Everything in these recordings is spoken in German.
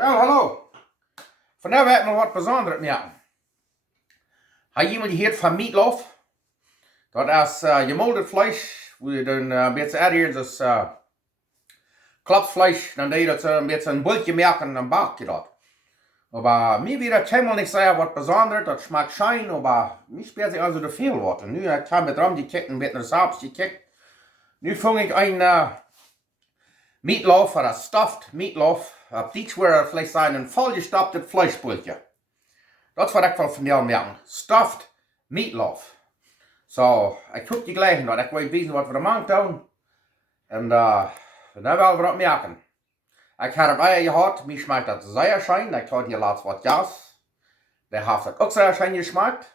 Wel, hallo. Vandaag heb ik nog wat bijzonders merken. Heb je iemand gehoord van Meatloaf? Dat is gemolden vlees, wo je dan een beetje ergens als klapsvlees, dan deed je dat een beetje een buljke merken en dan bak je dat. Aber mir wird das helemaal nicht sehr was Besonderes, das schmeckt schein, aber mir spielt sich also da viel was. Und nu, ich habe mit dran gekickt und mit einer Sabs gekickt. Nu fange ich ein Meatloaf oder stuffed Meatloaf. Auf Deutsch würde vielleicht sein ein vollgestopftes Fleischbuljke. Das war ich von dir merken. Stuffed Meatloaf. So, ich gucke die gleich noch. Ich will wissen, was wir da machen tun. Und dann wollen wir das merken. Ich habe das Eier gehabt, mir schmeckt das sehr schön. Ich habe hier laatst was Gas. Der hat das auch sehr schön geschmeckt.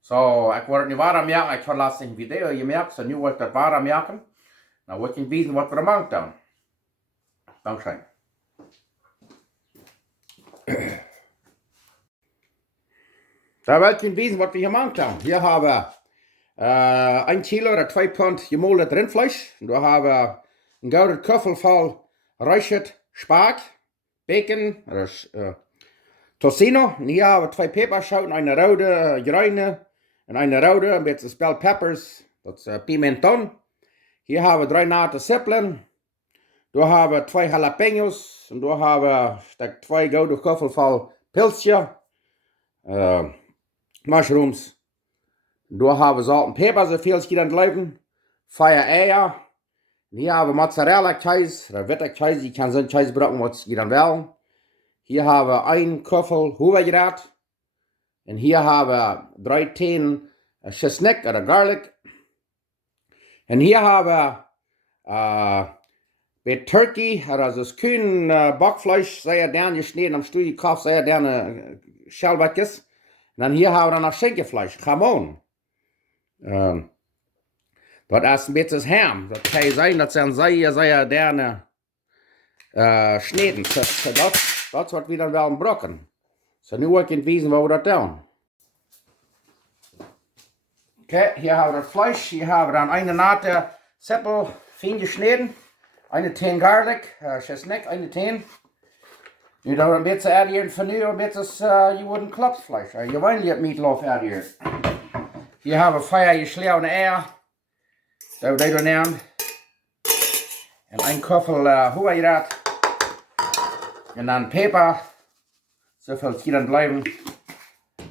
So, ich wollte nicht weiter merken. Ich habe laatst ein Video gemerkt, so nu wollte ich das weiter merken. Dann wollte ich wissen, was wir da machen tun. Dankeschön. Da wollte ich wissen, was wir hier machen tun. Hier haben wir 1 Kilo oder 2 Pfund gemoldenes Rindfleisch. Und da haben wir einen gouden Köffel voll räuchert Spark, Bacon, Tocino. Und hier haben wir 2 Peperschoten, eine rote, grüne und eine rote, ein bisschen Bell Peppers, das ist Pimenton. Hier haben wir 3 nate Zwiebeln. Da haben wir 2 Jalapenos. Und da haben wir 2 gouden Köffel voll Pilzje, Mushrooms. Da haben wir Salt und Pfeffer, so viel es geht an Laufen. 4 Eier. Hier haben wir Mozzarella-Käse, oder Witter-Käse, ich kann so einen Käse brauchen, was ihr dann wollen. Hier haben wir 1 Köffel Hubergrat. Und hier haben wir 3 Teen Chesnick oder Garlic. Und hier haben wir mit Turkey, oder das kühn Backfleisch, sehr gerne geschnitten, am Stuhl gekauft, sehr gerne Schellweckes. Und dann hier haben wir noch Schinkefleisch, Jamon. Das ist ein bisschen Ham. Das kann sein, dass sie sehr gerne schneiden. Das wird wieder ein Brocken. So, nu will ich wissen, wo wir das tun. Okay, hier haben wir das Fleisch. Hier haben wir dann eine nate Zwiebel, fein geschnitten. Eine Teen Garlic, Chesnick, eine Teen. Nu dan een beetje erdieren van nu, een beetje je wordt een klapsfleisch. Je wil je Meatloaf erdieren. Hier hebben we 4 gesleeuwde eier. Dat we dat nemen. En 1 Köffel Hubergrat. En dan peper. Zoveel het dan blijven.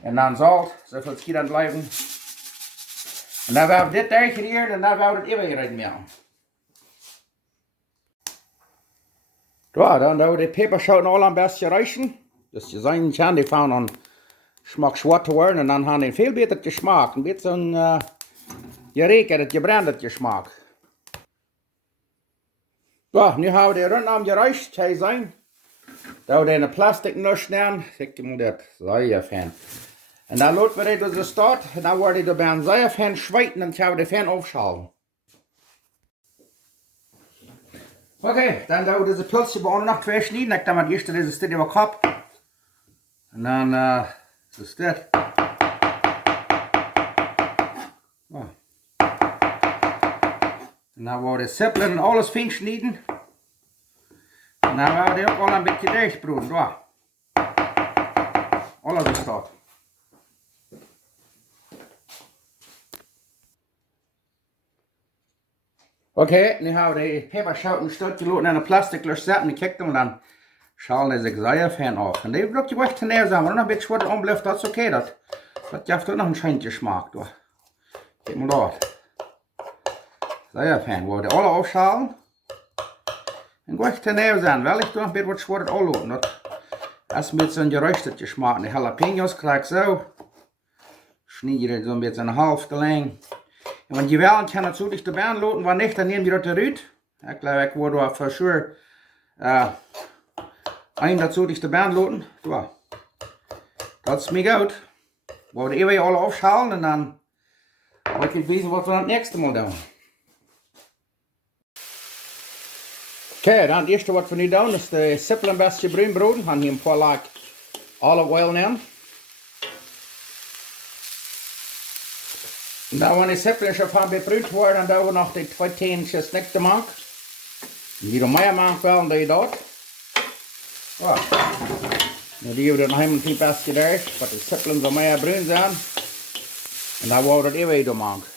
En dan zout. Zoveel het dan blijven. En dan hebben we dit uitgereerd en dan hebben we het even erin maken. Ja, dann da die Peperschoten alle am besten reichen. Das ist sein kann, die fahren an Geschmack schwarz zu werden und dann haben die viel besser Geschmack. Ein bisschen geräkert, gebrannt Geschmack. Ja, nu haben wir die rundum gereicht, kann sein. Da wir eine Plastiknuss nehmen, ich mal das sehr fein. Und dann lassen wir das so stehen, und dann werden die beim sehr fein schweiten und können wir die fein aufschalen. Okay, dann da diese Pilze bei uns noch 2 schneiden. Ich dann erst dieses Stück über Kopf. Und dann das ist das. Oh. Und dann wollen wir die Zwiebeln und alles fein schneiden. Und dann werden wir die auch alle ein bisschen durchbrühen. Da. Alles ist dort. Okay, nu haben wir die Peperschoten stutgelassen in eine Plastiklucht zetten, die kijkt und dann schalen die sich sehr fein auf. Und die bleibt die echt näher sein, wenn noch ein bisschen schwarz umbleibt, das ist okay, das gibt auch noch einen schönen Geschmack. Guck mal dort. Sehr fein, wo wir die alle aufschalen. Und echt näher sein, weil ich noch ein bisschen schwarz anlassen. Das ist ein bisschen geröstet Geschmack. Die Jalapenos gleich so. Schneide ich so ein bisschen eine Hälfte lang. Und wenn die wollen, kann das so nicht dabei lassen, wenn nicht, dann nehmen die das raus. Ich glaube, ich würde für sure einen dazu nicht dabei lassen. Das ist mir gut. Wir werden ewig alle aufschalen und dann wollte ich wissen, was wir das nächste Mal tun. Okay, dann das erste, was wir nu tun, ist die Zwiebeln ein bisschen bruin braten. Ich habe hier ein paar Lack Olive Oil nehmen. Und dann, wenn die Zwiebeln schon ein bisschen brüht werden, dann tun wir noch die 2 Teen Chesnick machen. Die du mehr machen wollen, die dort. Ja. Nu die hebben we nog een best gedaan, wat de sippelen zo meer bruin zijn. En dan wordt het even door maken.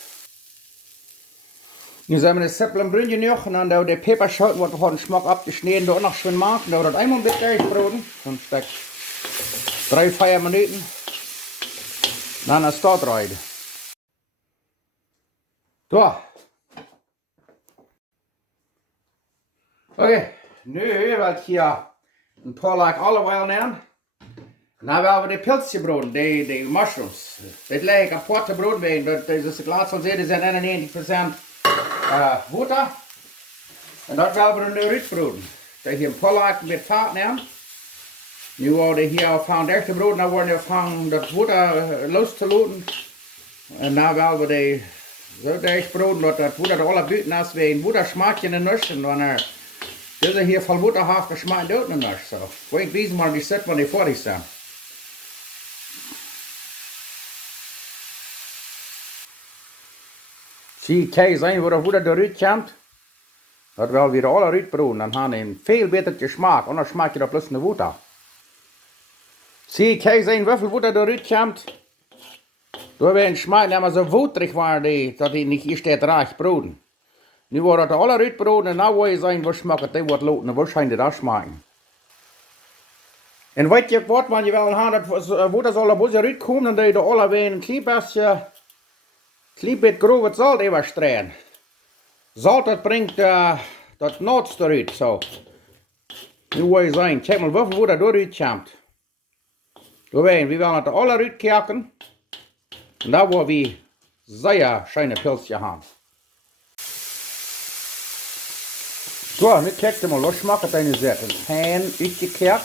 Nu zijn we de sippelen bruin genoeg en dan doen we de peperschoten, wat we gewoon smak abgeschnitten, door nog schön maken. Dan wordt het eenmaal een beetje broden. Zo'n stuk 3-4 minuten. Dan is het rijden. Zo. Oké, nu wil ik hier een paar laag olive nemen. Dan willen we de pilsje broden, de mushrooms. Dit leg ik apart brood bij. Dat is het laatste van ze zijn 91% water. En dat willen we nu uitbroden. Dat hier een paar laag met vaat nemen. Nu worden we hier van de echte brood, dan worden we van dat water los te laten. En dan willen we de zo dicht broden, dat het water er alle buiten is, bij een water smaakje in de nus. En wanneer deze hier van water heeft, dan smaakt het ook in de nus. Zo. Voor ik wijzen maar die zit, wanneer voor die staan. Zie, kijk eens hoe dat eruit komt. Dat wil weer alle uitbroeden. Dan gaan een veel beter smaak. Anders smaakt je dat plus in de water. Zie, kijk eens hoeveel water eruit komt. Door weer een smaak niet meer zo waterig waar dat hij niet eerst het raak broden. Nu wordt het alle uitbroeden en nou wil je zien wat smaakt het wordt lopen en waarschijnlijk dat smaken. En weet je wat, want je wil gaan dat water zal er boos eruit komen en dat je alle weer een klein beetje grove zout even streken. Zout dat brengt dat nots eruit, zo. Nu wil je zien, kijk maar hoeveel water eruit komt. We willen het alle uitkijken. En dan willen we zeer schöne pilsje hebben. Zo, nu kijk je maar los, mag het in zetten. Fijn uitgekijkt.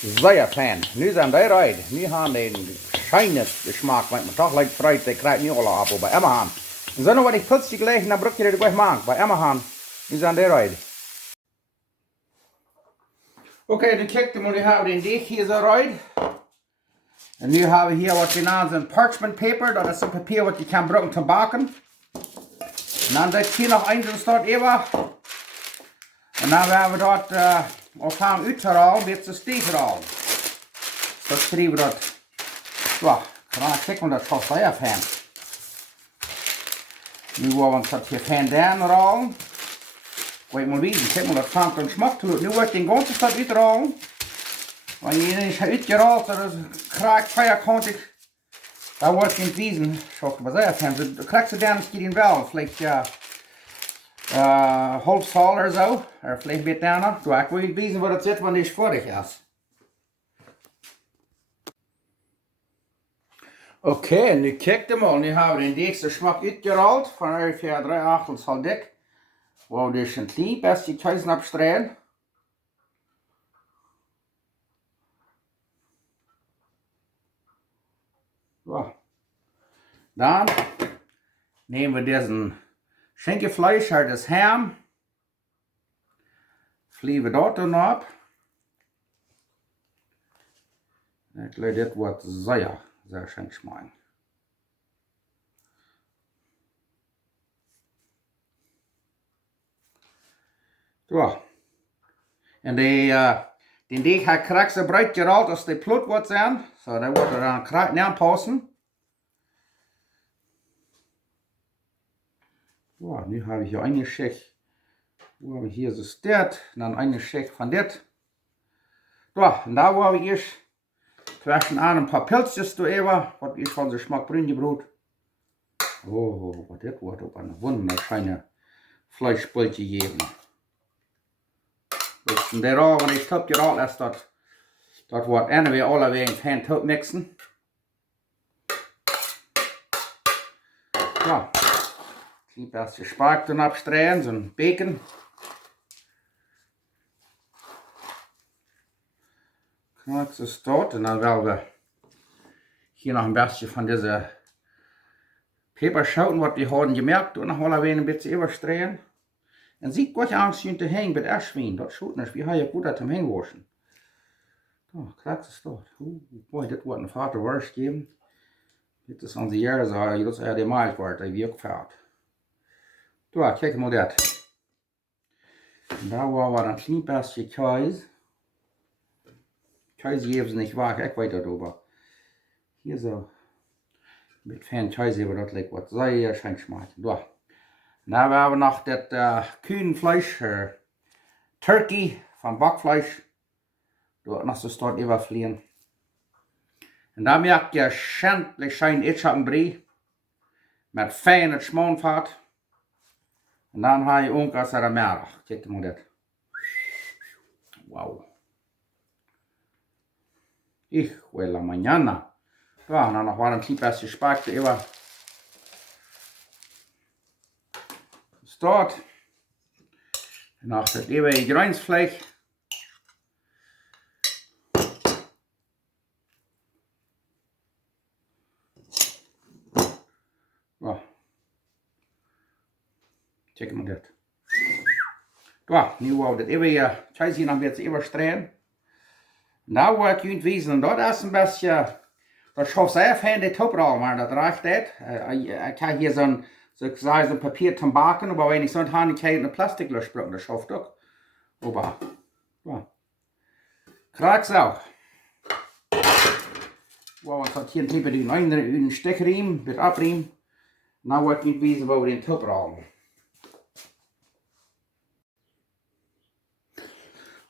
Zeer fijn. Nu zijn die eruit. Nu gaan die schöne smaak, want man toch lijkt fruit, die krijgt niet alle appel bij Emma gaan. En zo nog wat ik pilsje gelegen, dan bruk je dit gleich maken. Bij Emma gaan. Nu zijn die eruit. Oké, dan kijk je maar, nu hebben we den deeg hier zo eruit. En nu hebben we hier wat we noemen parchment paper, dat is een papier wat je kan gebruiken te bakken. En dan zet je hier nog een stort even. En dan hebben we dat op hem uithalen, met z'n steeg halen. Dat schrijven we dat. Zo, dan kijk maar dat vast heel fijn. Nu willen we dat hier fijn down halen. Kijk maar wie, kijk maar dat vangt een smak te doen. Nu wordt die ganze stad uithalen. Want je is uitgerold, dat kraakt feierkantig. Dat wordt geen wiesen. Schau mal sehr fijn. Dan krijgt ze dan misschien wel. Vielleicht half sal of zo. Of vielleicht een beetje daarna. Toen ik wil niet wiesen waar het zit, want die is vorig is. Oké, nu kijk je maar. Nu hebben we de eerste smak uitgerold. Van ongeveer 3/8 sal dik. Waar we dus een klein beetje keuzen abstreien. So. Dann nehmen wir diesen Schenkelfleisch, halt das Ham, fliegen wir dort dann ab. Ich glaube, das wird sehr schön schmecken. So. Und den Deeg hat krijgt so breit gerollt, als die plut wordt zijn. So, dan wordt er dan krijgt aanpassen. So, nu habe ich hier eine Schicht, wo habe ich hier so das, dann eine Schicht von das. So, und da wo habe ich erst zwischen an ein paar Pilzjes da eben, was ich von so Geschmack Brüngebrot. Oh, was das wird auf eine wunderschöne Fleischspulche geben. Und der auch, wenn ich top gerollt ist, das wird anyway alle wegen fein tot mixen. So. Ein bisschen Spark dann abstreuen, so ein Bacon. Knackst es dort und dann werden wir hier noch ein bisschen von dieser Peperschoten, was wir haben gemerkt, und noch alle ein bisschen überstreuen. En ziet wat je aanzien te heen met erschwien, dat schoot niet, wie ga je goed uit hem heen waschen. Oh, krijgt het toch. Boy, dit wordt een vader worst geven. Dit is onze jaren zo, dat is de maalt wordt, dat wie ook vaart. Zo, kijk maar dat. Und da war ein klein bisschen Käse. Käse geben sie nicht weg, ich weiter drüber. Hier so. Mit fein Käse, aber das liegt was sehr schön schmecken. Da. Dann haben wir noch das Kühnfleisch, Turkey von Backfleisch. Da noch so dort überfliehen. Und dann merkt ihr schändlich schön Itchappenbrie. Mit feiner Schmonfahrt. Und dann habe ich irgendwas an der Meer. Check mal das. Wow. Ich will la mañana. Da, dann noch ein klein bisschen Speck über. Dort. Noch das ewige Grünfleisch. Ja. Check mal das. Ja, nu wou das ewige Käse noch jetzt überstrahlen. Da wordt je wiesen, dat is een beetje, dat schoof sehr fijn de toprol, maar dat reicht niet. Ik heb hier zo'n papier te bakken, maar wenn ich zo'n Handigkeit in Plastik löscht, das schooft ook. Aber, ja. Kraaks auch. Wow, ik had hier een type die een stekriem, met abriem. Nou wordt je wiesen, waar we den toprol.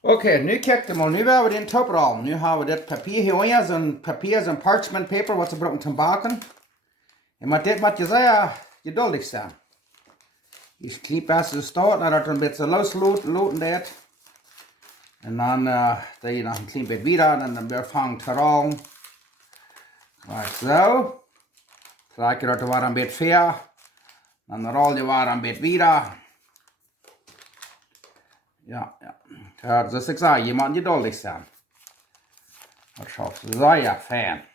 Okay, nu kijk mal, nu hebben we den toprol. Nu hebben we dat papier hier, zo'n papier, zo'n parchment paper, wat ze gebruiken te bakken. En met dit moet je zeer geduldig zijn. Je knijpt eerst de start, nadat het een beetje losloten dat. En dan doe je nog een klein beetje weer en dan weer vangt te rollen. Kijk zo. Kijk je dat er weer een beetje ver. Dan rol je weer een beetje weer. Ja, ja. Ja, zoals ik zei, je moet geduldig zijn. Dat schafft zeer fijn.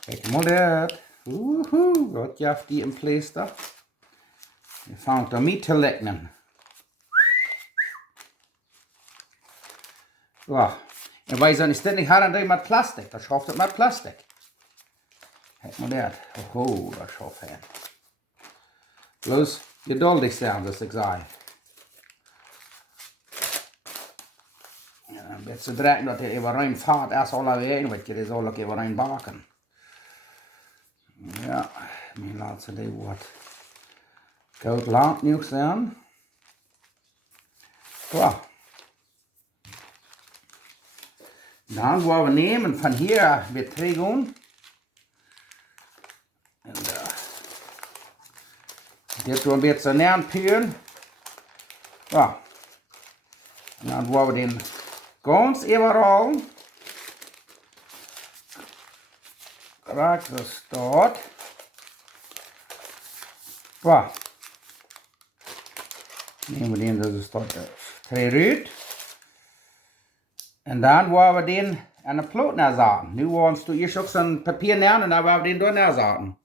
Kijk maar dat. Wat jaft die in pleister. Je vangt er niet te lekken. Ja. En wij zijn ständig haren met plastic. Dat schafft het met plastic. Kijk maar dat. Dat schafft fijn. Bloß geduldig zijn, zoals ik zei. Ja, een beetje direct dat je even ruim vaart eerst alweer, want je zal ook even ruim bakken. Ja, mijn laatste die wordt koud lang genoeg zijn. Ja. Dan gaan we nemen van hier weer terug. En dit doen we een beetje neerpuren. Ja. En dan gaan we den ganz overal. Raak de start. Ja. Nemen we den dus start eruit. En dan gaan we den aan de plaat neerzetten. Nu gaan we eerst ook zo'n papier neer en dan gaan we den door neerzetten.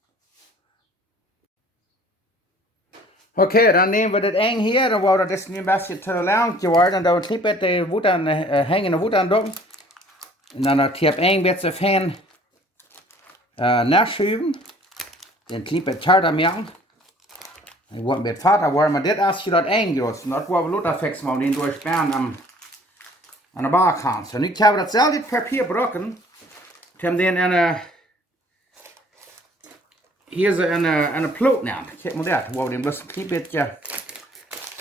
Okay, dann nehmen wir das eng hier, dann war das ein bisschen zu lang geworden, und da klippert die Wuttern, hängende Wuttern drum. Und dann hat hier eng wird so fein nachschieben. Den klippert harder mehr. Ich wollte mit Vater, war mir das erst hier eng gemacht. Und das war wir Luther fix mal, den durchsperren an der Barkant. Und ich habe das selbe Papier gebrochen, den eine hier so eine Plot nehmen. Kijk maar dat. Wow, den bloß ein klein bisschen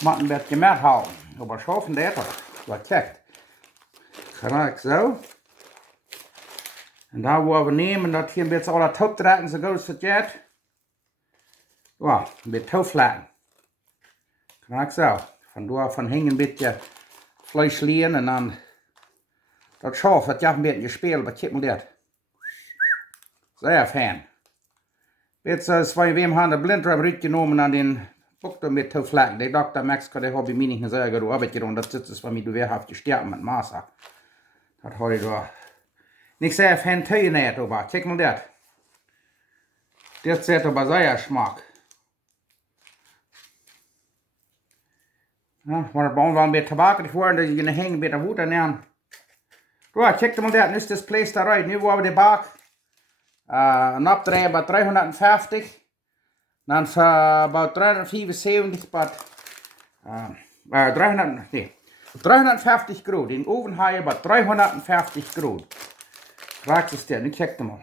moet een beetje met houden. Aber schaffen dat toch. Wat kijk. Gelijk zo. En daar waar we nemen dat hier een beetje alle touw trekken zo goed als het gaat. Ja, een beetje touw flatten. Gelijk zo. Vandoor van hing een beetje vlees leren en dan dat schaf, dat je een beetje gespeeld, maar kijk maar dat. Zeer fijn. Jetzt zwei wem haben der Blindtrap mitgenommen an den Buchter mit Tauflaken. Der Dr. Max kann der Hobby mir nicht sehr gut Arbeit getan. Das sitzt bei mir, du wehrhaft sterben mit Maße. Das habe ich da nicht sehr fan Tee näht, aber check mal das. Das ist aber sehr Geschmack. Ja, wenn der Baum war ein bisschen Tabak geworden, dass ich in den Hängen mit der Wut ernähren. Ja, check mal das, ist das Place da rein. Nu war wir der Bag. Een opdraai bij 350. Dann für about 375 Grad, 350 Grad. Den Ofen habe ich about 350 Grad. Fragst es dir, nicht check mal.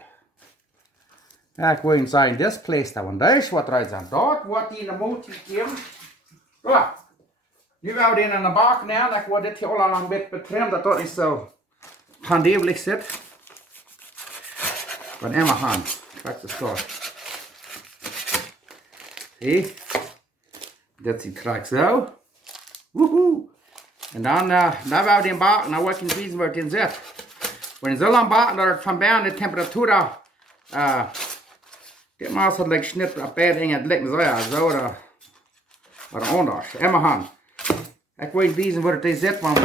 Ja, ich will Ihnen sagen, das Place da, und da ist was rein. Dort wird die in der Mut gegeben. Ja. Nu wil we die in de bak nemen, dan wordt dit hier al een beetje betrimd, dat dat niet zo handelijk zit. Van Emma gaan, kijk de stort. Zie, dat ziet gelijk zo. Woehoe. En dan wil we die bakken, dan wordt het wiezen waar het in zit. Wanneer je zo lang bakken, dat het van binnen de temperatuur, dit maas het lijkt snit op beide dingen, het lijkt zo ja, zo oder anders. Emma gaan. Ik weet wiezen waar het in zit, want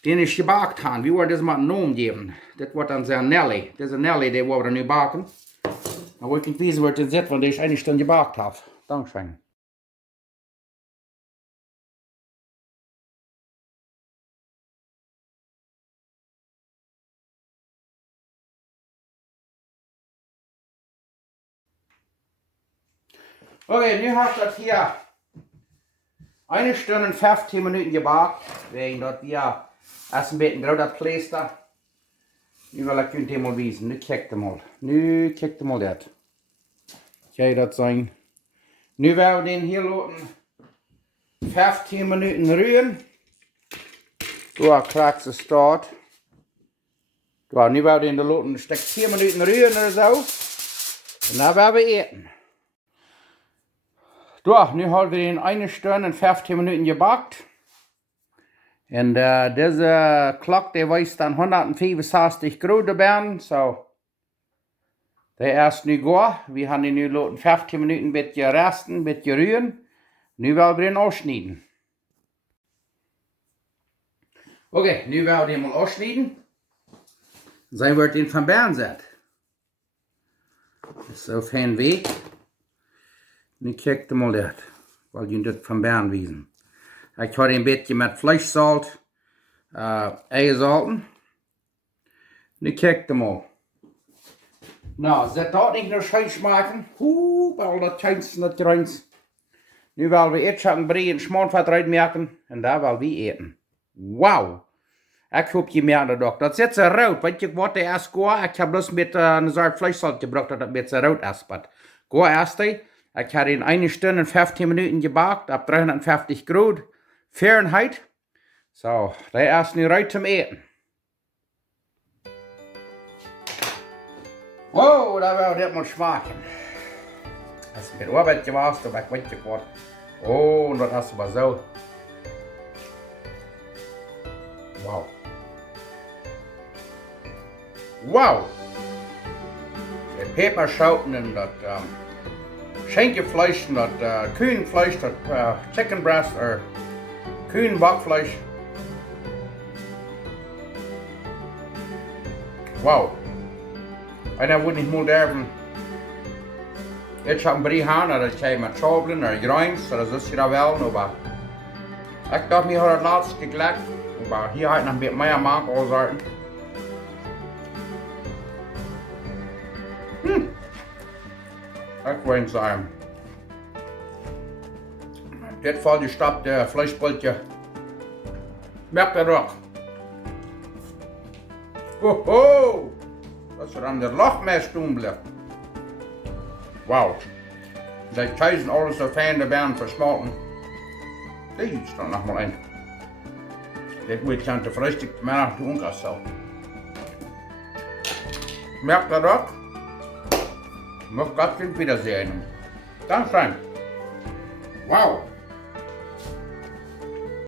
den is gebakt haben. Wie wordt dit maar een naam geven? Dit wordt dan zijn Nelly. Dit is een Nelly, die worden nu bakken. Maar weet niet wiezen waar het in zit, want die is eigenlijk dan gebakt heeft. Dankzij. Okay, nu hast du das hier 1 Stunde und 15 Minuten gebakt, wegen dort wir erst ein bisschen gerade das Pleister. Nu will ich dir mal wiesen, nu kijk mal. Nu kijk mal das. Kijk dat zijn. Nu werden wir den hier lassen 15 Minuten rühren. Da kriegst du es dort. Da, nu werden wir den lassen ein Stück 10 Minuten rühren oder so. Und dann werden wir eten. Da, nu haben wir den 1 Stunde und 15 Minuten gebackt. Und diese Glock, die weiß dann 165 Grad werden, so. Der erst nu gut. Wir haben den nu lassen 15 Minuten ein bisschen rösten, ein bisschen rühren. Nu werden wir den ausschneiden. Okay, nu werden wir den mal ausschneiden. Dann wird den von Bern set. Das ist so fein Weg. Nu kijk mal das, weil je das von Bern wiesen. Ich habe ein bisschen mit Fleischsalt, Eisalten. Nu kijk mal. Nou, zet dat niet nog schijn smaken. Weil das schijnt nicht greins. Nu wollen wir jetzt een Brie en Schmornvat reinmerken. En daar willen we eten. Wow! Ik hoop je merkt dat. Dat zit zo rood. Want je wordt eerst goed. Ik heb bloß met een soort Fleischsalt gebracht, dat het met zo rood is. Maar goed erst. Ich habe in 1 Stunde und 15 Minuten gebakt, ab 350 Grad Fahrenheit. So, der erst nu rein zum Eten. Wow, da will das mal schmecken. Das ist mit Arbeit gemacht, aber ich weiß nicht was. Oh, und das hast du mal so. Wow. Wow. Der Peperschauten und das Schenkelfleisch, das Kühenfleisch, das Chicken Breast oder Kühenbackfleisch. Wow. Einer würde nicht mal derben. Jetzt haben wir die Hahn, das kann mit Schaufeln oder Greins, oder so ist ja wel, aber ich dachte, mir hat das laatst geglückt, aber hier halt noch ein bisschen mehr Mark aushalten. Ich wollte sagen, das vollgestopfte Fleischbrötchen, merkt ihr doch. Hoho, dass er an der Loch mehr stehen bleibt. Wow, die Käse alles so fein, die werden verschmolzen. Die ist dann noch mal ein. Das wird dann der Frühstück mehr nach der so. Merkt ihr doch? Ich möchte Gott wiedersehen. Dankeschön. Wow.